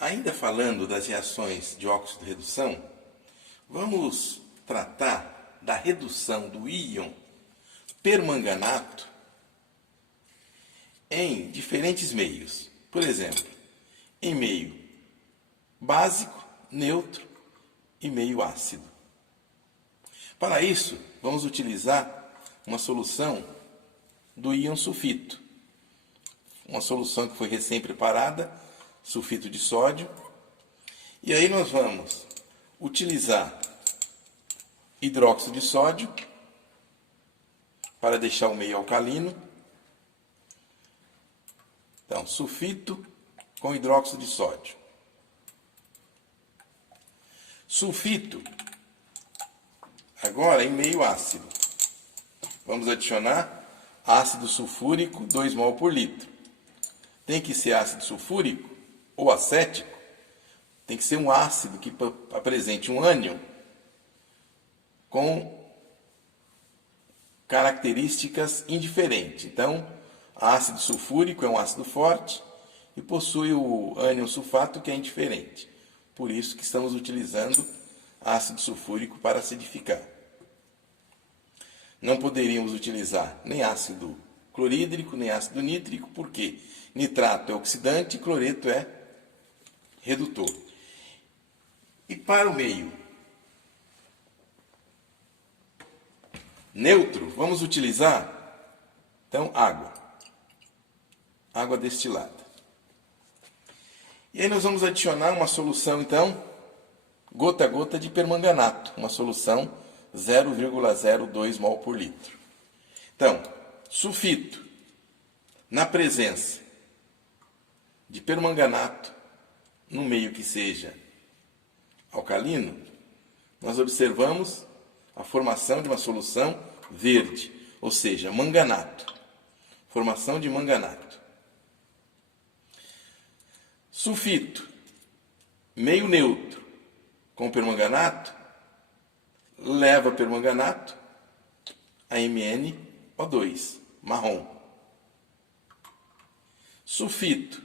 Ainda falando das reações de óxido de redução, vamos tratar da redução do íon permanganato em diferentes meios. Por exemplo, em meio básico, neutro e meio ácido. Para isso, vamos utilizar uma solução do íon sulfito. Uma solução que foi recém-preparada, sulfito de sódio. E aí nós vamos utilizar hidróxido de sódio para deixar o meio alcalino. Então, sulfito com hidróxido de sódio. Sulfito, agora em meio ácido. Vamos adicionar ácido sulfúrico, 2 mol por litro. Tem que ser ácido sulfúrico ou acético. Tem que ser um ácido que apresente um ânion com características indiferentes. Então, ácido sulfúrico é um ácido forte e possui o ânion sulfato que é indiferente. Por isso que estamos utilizando ácido sulfúrico para acidificar. Não poderíamos utilizar nem ácido clorídrico, nem ácido nítrico, porque nitrato é oxidante e cloreto é redutor. E para o meio neutro, vamos utilizar, então, água destilada. E aí nós vamos adicionar uma solução, então, gota a gota de permanganato, uma solução 0,02 mol por litro. Então, sulfito, na presença de permanganato, no meio que seja alcalino, nós observamos a formação de uma solução verde, ou seja, manganato. Formação de manganato. Sulfito, meio neutro com permanganato, leva permanganato a MnO2, marrom. Sulfito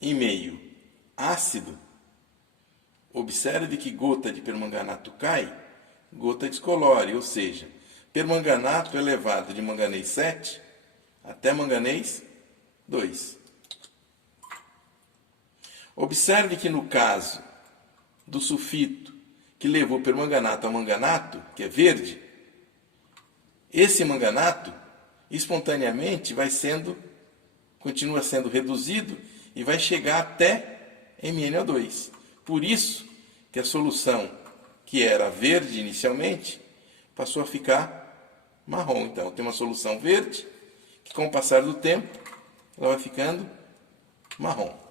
em meio ácido, observe que gota de permanganato cai, gota descolore, ou seja, permanganato elevado de manganês 7 até manganês 2. Observe que no caso do sulfito que levou permanganato a manganato, que é verde, esse manganato espontaneamente continua sendo reduzido e vai chegar até MnO2. Por isso que a solução que era verde inicialmente passou a ficar marrom. Então tem uma solução verde que com o passar do tempo ela vai ficando marrom.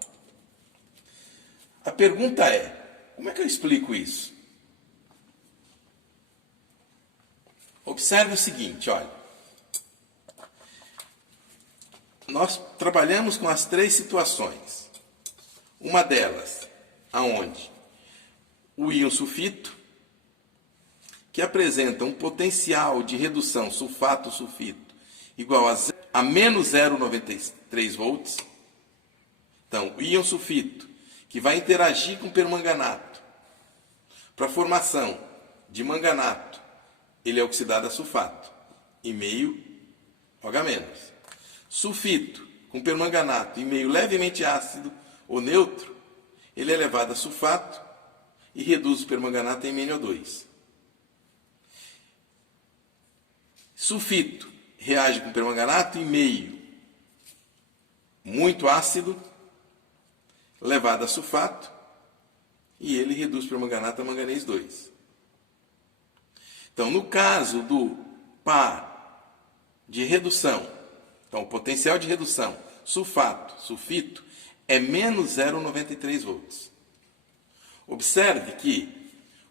A pergunta é, como é que eu explico isso? Observe o seguinte, olha. Nós trabalhamos com as 3 situações. Uma delas, aonde o íon sulfito, que apresenta um potencial de redução sulfato-sulfito igual a menos 0,93 volts. Então, o íon sulfito, que vai interagir com permanganato para a formação de manganato, ele é oxidado a sulfato, em meio OH-. Sulfito com permanganato em meio levemente ácido ou neutro, ele é levado a sulfato e reduz o permanganato em MnO2. Sulfito reage com permanganato em meio muito ácido, levado a sulfato, e ele reduz o permanganato a manganês 2. Então, no caso do par de redução, então o potencial de redução sulfato-sulfito é menos 0,93 volts. Observe que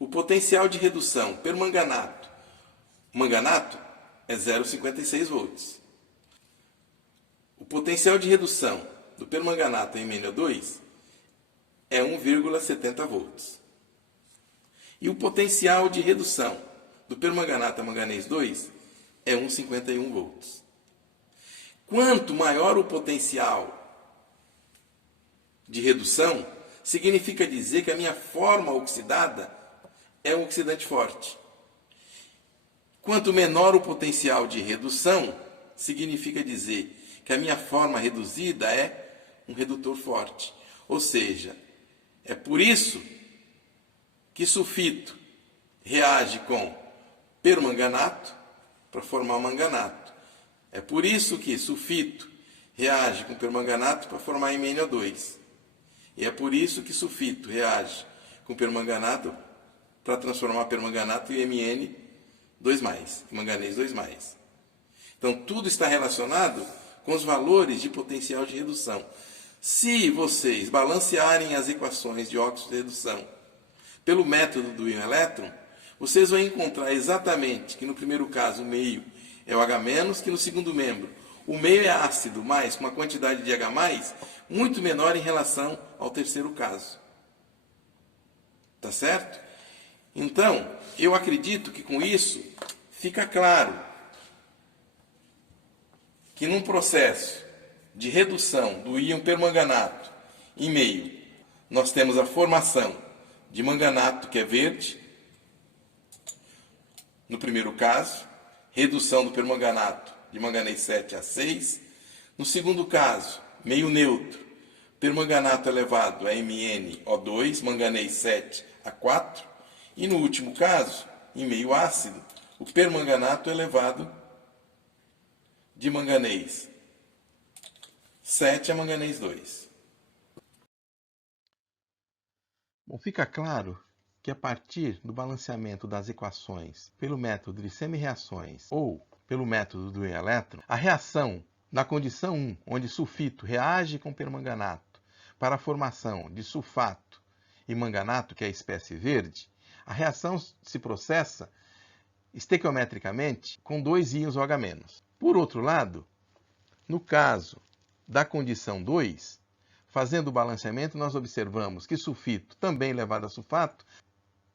o potencial de redução permanganato-manganato é 0,56 volts. O potencial de redução do permanganato em MnO2 é 1,70 volts. E o potencial de redução do permanganato a manganês 2 é 1,51 volts. Quanto maior o potencial de redução, significa dizer que a minha forma oxidada é um oxidante forte. Quanto menor o potencial de redução, significa dizer que a minha forma reduzida é um redutor forte. Ou seja, é por isso que sulfito reage com permanganato para formar manganato. É por isso que sulfito reage com permanganato para formar MnO2. E é por isso que sulfito reage com permanganato para transformar permanganato em Mn2+, manganês 2+. Então, tudo está relacionado com os valores de potencial de redução. Se vocês balancearem as equações de óxido de redução pelo método do íon elétron, vocês vão encontrar exatamente que no primeiro caso o meio é o H-, que no segundo membro o meio é ácido, mas com uma quantidade de H+, muito menor em relação ao terceiro caso. Tá certo? Então, eu acredito que com isso fica claro que num processo de redução do íon permanganato em meio, nós temos a formação de manganato, que é verde, no primeiro caso, redução do permanganato de manganês 7 a 6. No segundo caso, meio neutro, permanganato elevado a MnO2, manganês 7 a 4. E no último caso, em meio ácido, o permanganato elevado de manganês 7 a manganês 2. Bom, fica claro que a partir do balanceamento das equações pelo método de semi-reações ou pelo método do íon elétron, a reação na condição 1, onde sulfito reage com permanganato para a formação de sulfato e manganato, que é a espécie verde, a reação se processa estequiometricamente com 2 íons OH-. Por outro lado, no caso da condição 2, fazendo o balanceamento, nós observamos que sulfito também elevado a sulfato,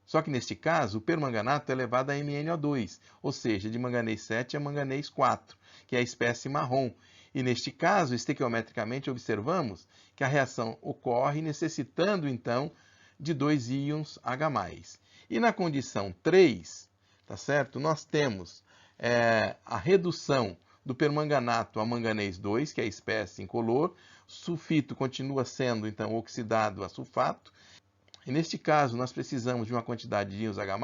só que neste caso o permanganato é elevado a MnO2, ou seja, de manganês 7 a manganês 4, que é a espécie marrom. E neste caso, estequiometricamente, observamos que a reação ocorre necessitando então de 2 íons H+. E na condição 3, tá certo? Nós temos a redução do permanganato a manganês 2, que é a espécie incolor. Sulfito continua sendo então oxidado a sulfato. E neste caso, nós precisamos de uma quantidade de íons H+,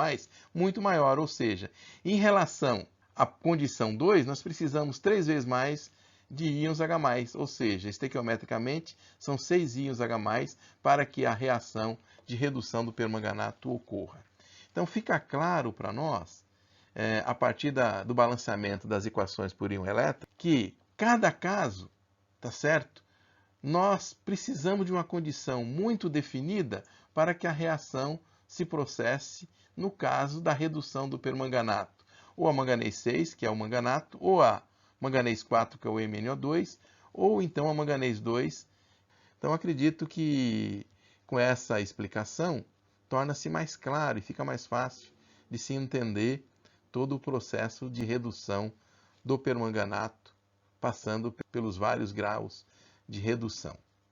muito maior, ou seja, em relação à condição 2, nós precisamos 3 vezes mais de íons H+, ou seja, estequiometricamente, são 6 íons H+, para que a reação de redução do permanganato ocorra. Então, fica claro para nós, a partir do balanceamento das equações por íon elétron, que cada caso, tá certo? Nós precisamos de uma condição muito definida para que a reação se processe no caso da redução do permanganato, ou a manganês 6, que é o manganato, ou a manganês 4, que é o MnO2, ou então a manganês 2. Então acredito que com essa explicação torna-se mais claro e fica mais fácil de se entender todo o processo de redução do permanganato, passando pelos vários graus de redução.